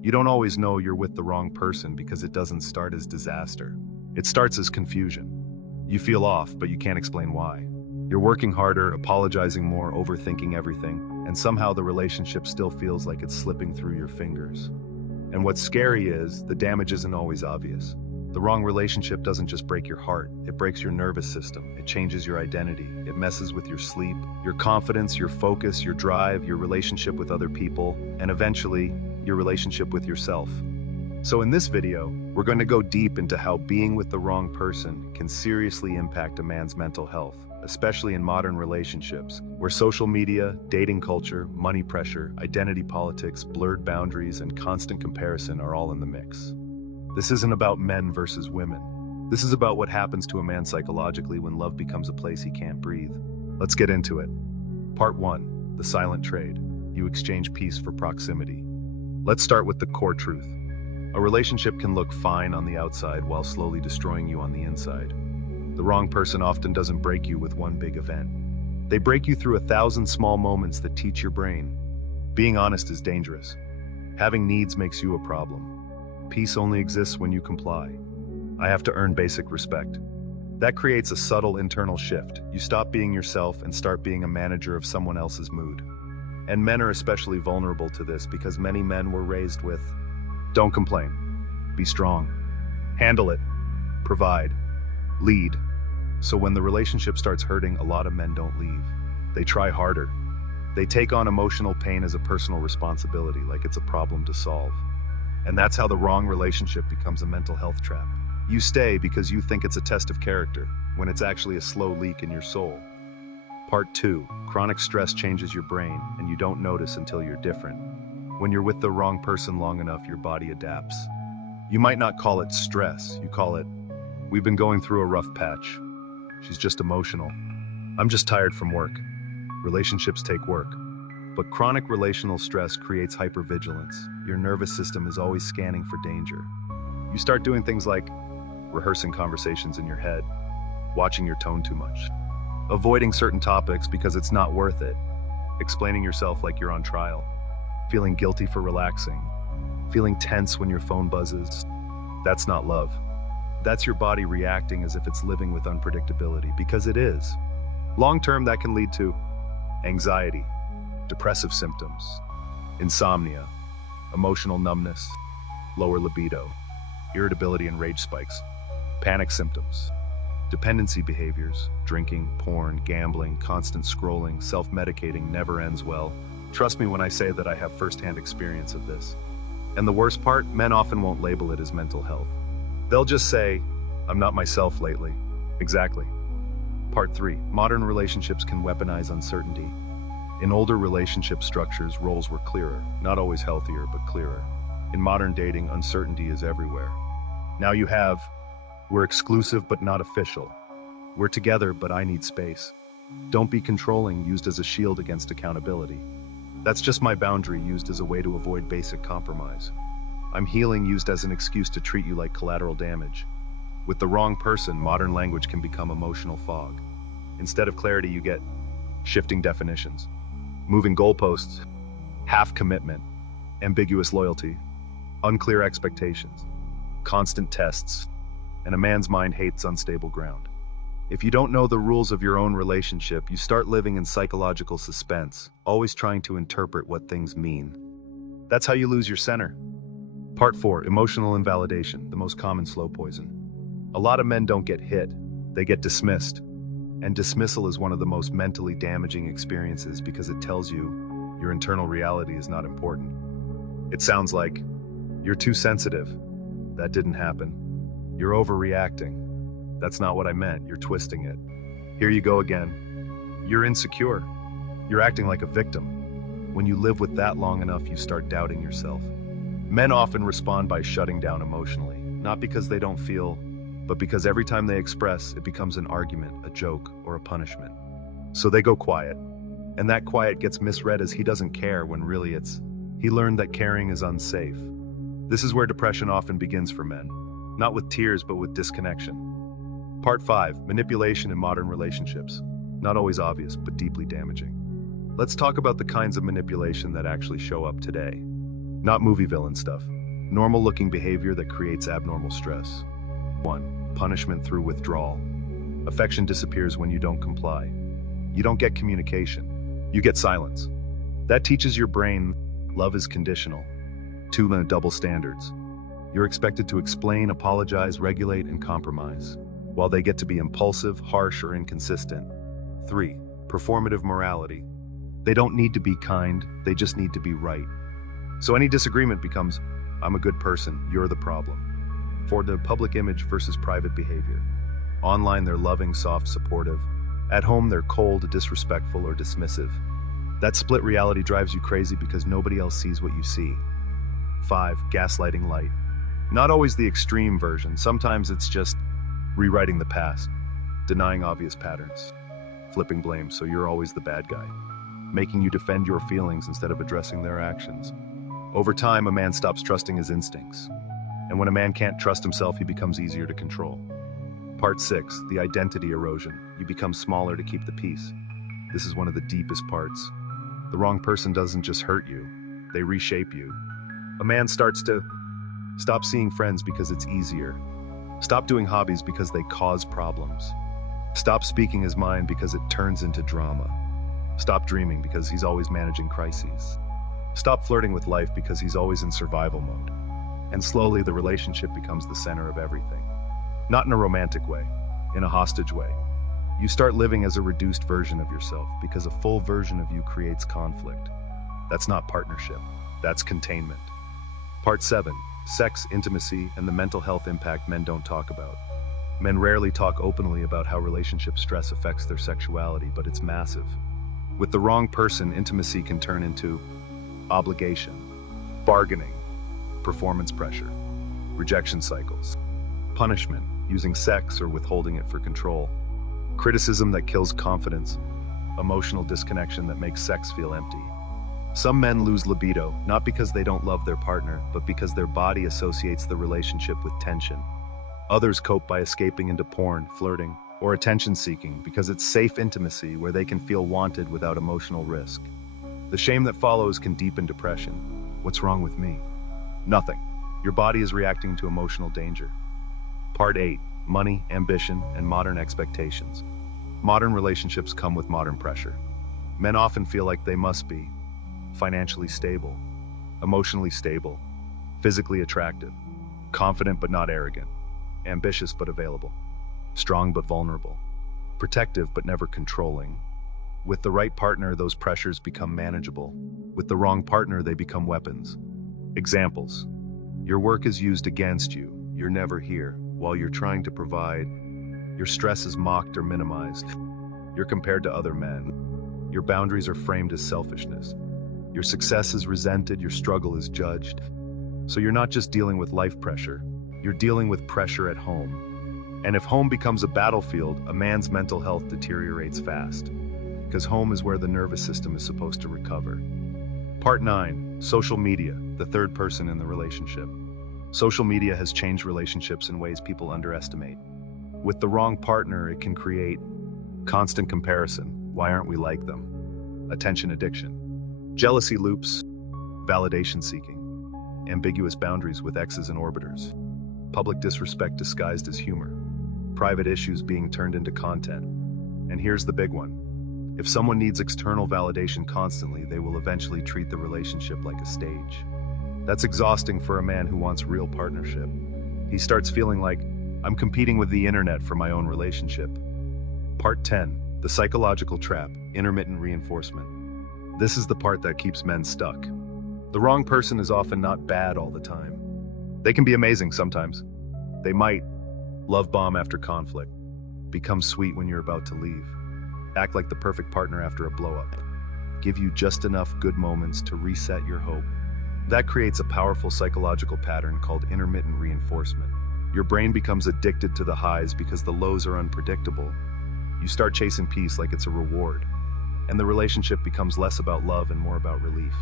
You don't always know you're with the wrong person because it doesn't start as disaster. It starts as confusion. You feel off, but you can't explain why. You're working harder, apologizing more, overthinking everything, and somehow the relationship still feels like it's slipping through your fingers. And what's scary is, the damage isn't always obvious. The wrong relationship doesn't just break your heart, it breaks your nervous system, it changes your identity, it messes with your sleep, your confidence, your focus, your drive, your relationship with other people, and eventually, your relationship with yourself. So in this video, we're going to go deep into how being with the wrong person can seriously impact a man's mental health, especially in modern relationships, where social media, dating culture, money pressure, identity politics, blurred boundaries, and constant comparison are all in the mix. This isn't about men versus women. This is about what happens to a man psychologically when love becomes a place he can't breathe. Let's get into it. Part 1. The silent trade. You exchange peace for proximity. Let's start with the core truth. A relationship can look fine on the outside while slowly destroying you on the inside. The wrong person often doesn't break you with one big event. They break you through 1,000 small moments that teach your brain. Being honest is dangerous. Having needs makes you a problem. Peace only exists when you comply. I have to earn basic respect. That creates a subtle internal shift. You stop being yourself and start being a manager of someone else's mood. And men are especially vulnerable to this because many men were raised with, don't complain, be strong, handle it, provide, lead. So when the relationship starts hurting, a lot of men don't leave. They try harder. They take on emotional pain as a personal responsibility, like it's a problem to solve. And that's how the wrong relationship becomes a mental health trap. You stay because you think it's a test of character, when it's actually a slow leak in your soul. Part 2. Chronic stress changes your brain, and you don't notice until you're different. When you're with the wrong person long enough, your body adapts. You might not call it stress, you call it, we've been going through a rough patch. She's just emotional. I'm just tired from work. Relationships take work. But chronic relational stress creates hypervigilance. Your nervous system is always scanning for danger. You start doing things like rehearsing conversations in your head, watching your tone too much, avoiding certain topics because it's not worth it, explaining yourself like you're on trial, feeling guilty for relaxing, feeling tense when your phone buzzes. That's not love. That's your body reacting as if it's living with unpredictability, because it is. Long term, that can lead to anxiety, depressive symptoms, insomnia, emotional numbness, lower libido, irritability and rage spikes, panic symptoms, dependency behaviors, drinking, porn, gambling, constant scrolling, self-medicating never ends well. Trust me when I say that I have first-hand experience of this. And the worst part, men often won't label it as mental health. They'll just say, I'm not myself lately. Exactly. Part 3. Modern relationships can weaponize uncertainty. In older relationship structures, roles were clearer, not always healthier, but clearer. In modern dating, uncertainty is everywhere. Now you have, we're exclusive but not official. We're together, but I need space. Don't be controlling, used as a shield against accountability. That's just my boundary, used as a way to avoid basic compromise. I'm healing, used as an excuse to treat you like collateral damage. With the wrong person, modern language can become emotional fog. Instead of clarity, you get shifting definitions, moving goalposts, half commitment, ambiguous loyalty, unclear expectations, constant tests, and a man's mind hates unstable ground. If you don't know the rules of your own relationship, you start living in psychological suspense, always trying to interpret what things mean. That's how you lose your center. Part 4. Emotional invalidation, the most common slow poison. A lot of men don't get hit, they get dismissed. And dismissal is one of the most mentally damaging experiences because it tells you your internal reality is not important. It sounds like, you're too sensitive. That didn't happen. You're overreacting. That's not what I meant. You're twisting it. Here you go again. You're insecure. You're acting like a victim. When you live with that long enough, you start doubting yourself. Men often respond by shutting down emotionally, not because they don't feel, but because every time they express, it becomes an argument, a joke, or a punishment. So they go quiet. And that quiet gets misread as he doesn't care, when really it's, he learned that caring is unsafe. This is where depression often begins for men. Not with tears, but with disconnection. Part 5. Manipulation in modern relationships. Not always obvious, but deeply damaging. Let's talk about the kinds of manipulation that actually show up today. Not movie villain stuff. Normal looking behavior that creates abnormal stress. 1. Punishment through withdrawal. Affection disappears when you don't comply. You don't get communication. You get silence. That teaches your brain love is conditional. 2. Double standards. You're expected to explain, apologize, regulate, and compromise, while they get to be impulsive, harsh, or inconsistent. 3. Performative morality. They don't need to be kind, they just need to be right. So any disagreement becomes, I'm a good person, you're the problem. 4. The public image versus private behavior. Online they're loving, soft, supportive. At home they're cold, disrespectful, or dismissive. That split reality drives you crazy because nobody else sees what you see. 5. Gaslighting light. Not always the extreme version, sometimes it's just rewriting the past, denying obvious patterns, flipping blame so you're always the bad guy, making you defend your feelings instead of addressing their actions. Over time, a man stops trusting his instincts. And when a man can't trust himself, he becomes easier to control. Part 6, the identity erosion. You become smaller to keep the peace. This is one of the deepest parts. The wrong person doesn't just hurt you, they reshape you. A man starts to stop seeing friends because it's easier. Stop doing hobbies because they cause problems. Stop speaking his mind because it turns into drama. Stop dreaming because he's always managing crises. Stop flirting with life because he's always in survival mode. And slowly the relationship becomes the center of everything. Not in a romantic way, in a hostage way. You start living as a reduced version of yourself because a full version of you creates conflict. That's not partnership, that's containment. Part 7, sex, intimacy, and the mental health impact men don't talk about. Men rarely talk openly about how relationship stress affects their sexuality, but it's massive. With the wrong person, intimacy can turn into obligation, bargaining, performance pressure, rejection cycles, punishment, using sex or withholding it for control, criticism that kills confidence, emotional disconnection that makes sex feel empty. Some men lose libido, not because they don't love their partner, but because their body associates the relationship with tension. Others cope by escaping into porn, flirting, or attention-seeking because it's safe intimacy where they can feel wanted without emotional risk. The shame that follows can deepen depression. What's wrong with me? Nothing. Your body is reacting to emotional danger. Part 8, money, ambition, and modern expectations. Modern relationships come with modern pressure. Men often feel like they must be financially stable, emotionally stable, physically attractive, confident but not arrogant, ambitious but available, strong but vulnerable, protective but never controlling. With the right partner, those pressures become manageable. With the wrong partner, they become weapons. Examples. Your work is used against you. You're never here. While you're trying to provide, your stress is mocked or minimized. You're compared to other men. Your boundaries are framed as selfishness. Your success is resented, your struggle is judged. So you're not just dealing with life pressure, you're dealing with pressure at home. And if home becomes a battlefield, a man's mental health deteriorates fast. Because home is where the nervous system is supposed to recover. Part 9, social media, the third person in the relationship. Social media has changed relationships in ways people underestimate. With the wrong partner, it can create constant comparison. Why aren't we like them? Attention addiction, jealousy loops, validation seeking, ambiguous boundaries with exes and orbiters, public disrespect disguised as humor, private issues being turned into content. And here's the big one. If someone needs external validation constantly, they will eventually treat the relationship like a stage. That's exhausting for a man who wants real partnership. He starts feeling like, I'm competing with the internet for my own relationship. Part 10, the psychological trap, intermittent reinforcement. This is the part that keeps men stuck. The wrong person is often not bad all the time. They can be amazing sometimes. They might love bomb after conflict, become sweet when you're about to leave, act like the perfect partner after a blow-up, give you just enough good moments to reset your hope. That creates a powerful psychological pattern called intermittent reinforcement. Your brain becomes addicted to the highs because the lows are unpredictable. You start chasing peace like it's a reward, and the relationship becomes less about love and more about relief.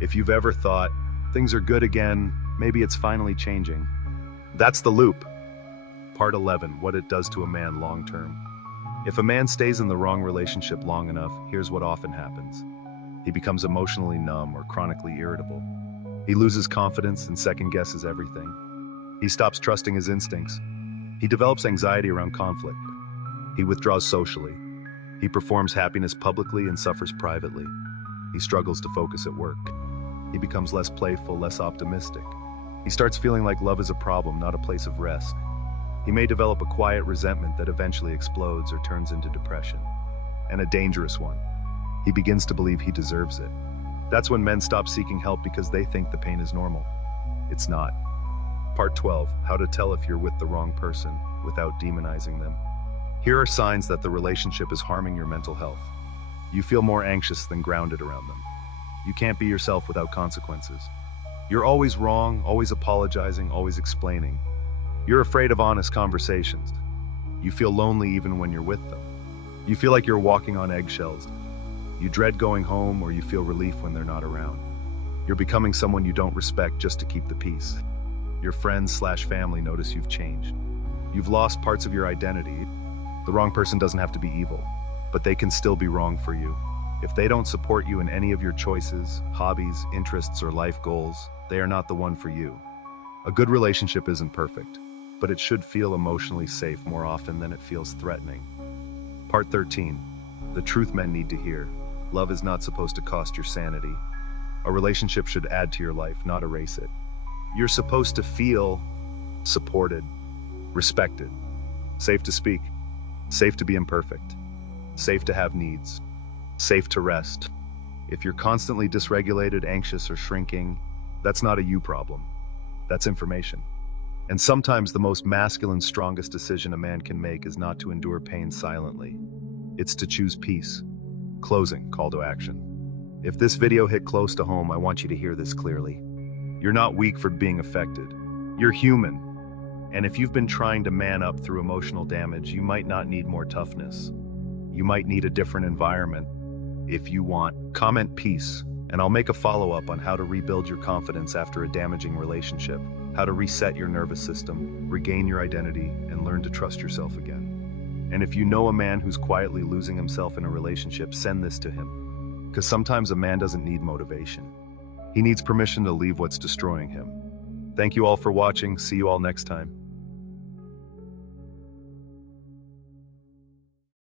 If you've ever thought, things are good again, maybe it's finally changing, that's the loop. Part 11, what it does to a man long-term. If a man stays in the wrong relationship long enough, here's what often happens. He becomes emotionally numb or chronically irritable. He loses confidence and second guesses everything. He stops trusting his instincts. He develops anxiety around conflict. He withdraws socially. He performs happiness publicly and suffers privately. He struggles to focus at work. He becomes less playful, less optimistic. He starts feeling like love is a problem, not a place of rest. He may develop a quiet resentment that eventually explodes or turns into depression. And a dangerous one. He begins to believe he deserves it. That's when men stop seeking help because they think the pain is normal. It's not. Part 12, how to tell if you're with the wrong person without demonizing them. Here are signs that the relationship is harming your mental health. You feel more anxious than grounded around them. You can't be yourself without consequences. You're always wrong, always apologizing, always explaining. You're afraid of honest conversations. You feel lonely even when you're with them. You feel like you're walking on eggshells. You dread going home, or you feel relief when they're not around. You're becoming someone you don't respect just to keep the peace. Your friends/family notice you've changed. You've lost parts of your identity. The wrong person doesn't have to be evil, but they can still be wrong for you. If they don't support you in any of your choices, hobbies, interests, or life goals, they are not the one for you. A good relationship isn't perfect, but it should feel emotionally safe more often than it feels threatening. Part 13. The truth men need to hear. Love is not supposed to cost your sanity. A relationship should add to your life, not erase it. You're supposed to feel supported, respected, safe to speak, safe to be imperfect, safe to have needs, safe to rest. If you're constantly dysregulated, anxious, or shrinking, that's not a you problem. That's information. And sometimes the most masculine, strongest decision a man can make is not to endure pain silently. It's to choose peace. Closing, call to action. If this video hit close to home, I want you to hear this clearly. You're not weak for being affected. You're human. And if you've been trying to man up through emotional damage, you might not need more toughness. You might need a different environment. If you want, comment peace, and I'll make a follow-up on how to rebuild your confidence after a damaging relationship, how to reset your nervous system, regain your identity, and learn to trust yourself again. And if you know a man who's quietly losing himself in a relationship, send this to him. Because sometimes a man doesn't need motivation. He needs permission to leave what's destroying him. Thank you all for watching. See you all next time.